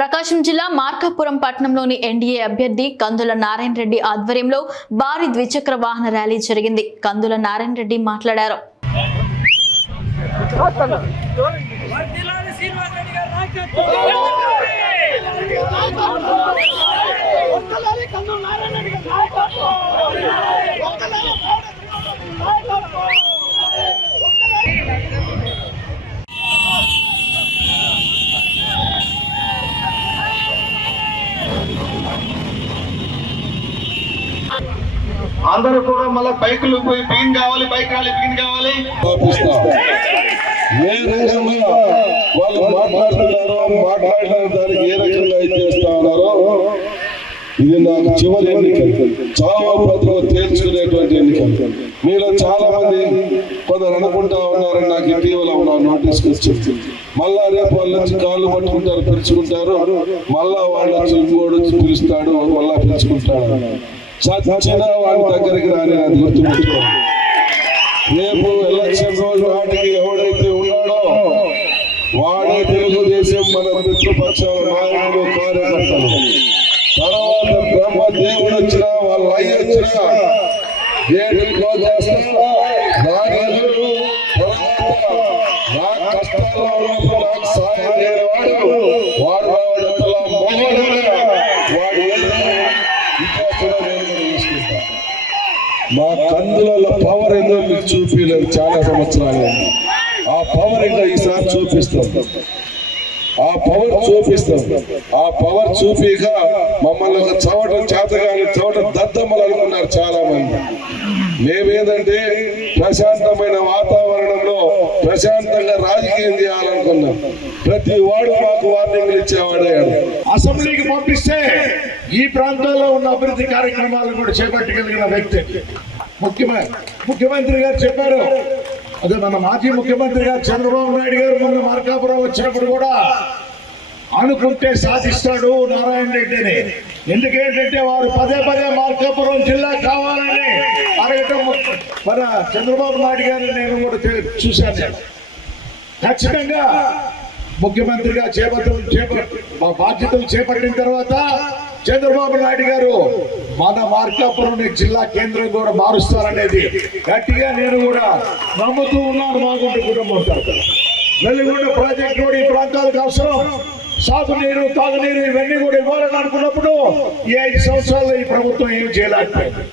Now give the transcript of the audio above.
ప్రకాశం జిల్లా మార్కాపురం పట్టణంలోని ఎన్డీఏ అభ్యర్థి కందుల నారాయణ రెడ్డి ఆధ్వర్యంలో భారీ ద్విచక్ర వాహన ర్యాలీ జరిగింది. కందుల నారాయణ రెడ్డి మాట్లాడారు. శ్రీనివాస్ రెడ్డి గారి అందరూ కూడా మళ్ళీ బైకులు పోయి బిగిన్ కావాలి బైక్ రాలి బిగిన్ కావాలి. ఏ రకంగా వాళ్ళు మాట్లాడుతున్నారో మాట్లాడిన దానికి ఏ రకంగా అయితే చేస్తా ఉన్నారో ఇది నాకు చివరి ఎన్నిక చావా బ్రతుకు తేల్చుకునేటువంటి ఎన్నిక మీలో చాలా మంది కొందరు అనుకుంటా ఉన్నారని నాకు ఇటీవల నా నోటీస్కి వచ్చింది. మళ్ళా రేపు వాళ్ళు వచ్చి కాళ్ళు పట్టుకుంటారు పిలుచుకుంటారు. మళ్ళా వాళ్ళు వచ్చి ఇంకోడు వచ్చి పిలుస్తాడు మళ్ళా పిలుచుకుంటాడు. చచ్చిన వాడి దగ్గరికి రాని అది గుర్తుపెట్టుకోండి రేపు ఎలక్షన్ రోజు వాటికి ఎవడైతే ఉన్నాడో వాడే తెలుగుదేశం మన మిత్రపక్షాల నాయకులు కార్యకర్తలు. తర్వాత బ్రహ్మ దేవుడు వచ్చినా వాళ్ళ అయ్యి వచ్చినా గేటు క్లోజ్ చేస్తా నా కష్టాల్లో ఉన్నప్పుడు మా కందులలో పవర్ ఏదో మీకు చూపించలేదు చాలా సంవత్సరాలు. ఆ పవర్ ఇంకా ఈసారి చూపిస్తాం. ఆ పవర్ చూపిస్తాం. ఆ పవర్ చూపిక మమ్మల్ని ఒక చవట చేతగాని చవట దద్దమ్మలు అనుకున్నారు చాలా మంది మేమేదంటే ప్రశాంతమైన వాతావరణంలో ప్రశాంతంగా రాజకీయం చేయాలని చేయాలనుకున్నాం ప్రతి వాడు మాకు వార్నింగ్లు ఇచ్చేవాడే అసెంబ్లీకి పంపిస్తే ఈ ప్రాంతాల్లో ఉన్న అభివృద్ధి కార్యక్రమాలను కూడా చేపట్టగలిగిన వ్యక్తి. ముఖ్యమంత్రి ముఖ్యమంత్రి గారు చెప్పారు. అదే మన మాజీ ముఖ్యమంత్రి గారు చంద్రబాబు నాయుడు గారు మొన్న మార్కాపురం వచ్చినప్పుడు కూడా అనుకుంటే సాధిస్తాడు నారాయణ రెడ్డిని. ఎందుకేంటంటే వారు పదే పదే మార్కాపురం జిల్లా కావాలని అడగటం మన చంద్రబాబు నాయుడు గారిని నేను కూడా చూశాను నేను. ఖచ్చితంగా ముఖ్యమంత్రిగా చేపట్టడం చేపట్ మా బాధ్యతలు చేపట్టిన తర్వాత చంద్రబాబు నాయుడు గారు మన మార్కాపురం జిల్లా కేంద్రం కూడా మారుస్తారనేది గట్టిగా నేను కూడా నమ్ముతూ ఉన్నాను మాగుంట కుటుంబం తరఫున వెల్లిగొండ ప్రాజెక్ట్ కూడా ఈ ప్రాంతాలకు అవసరం. సాగునీరు తాగునీరు ఇవన్నీ కూడా ఇవ్వాలని అనుకున్నప్పుడు ఈ ఐదు సంవత్సరాల్లో ఈ ప్రభుత్వం ఏం చేయలేకపోయింది.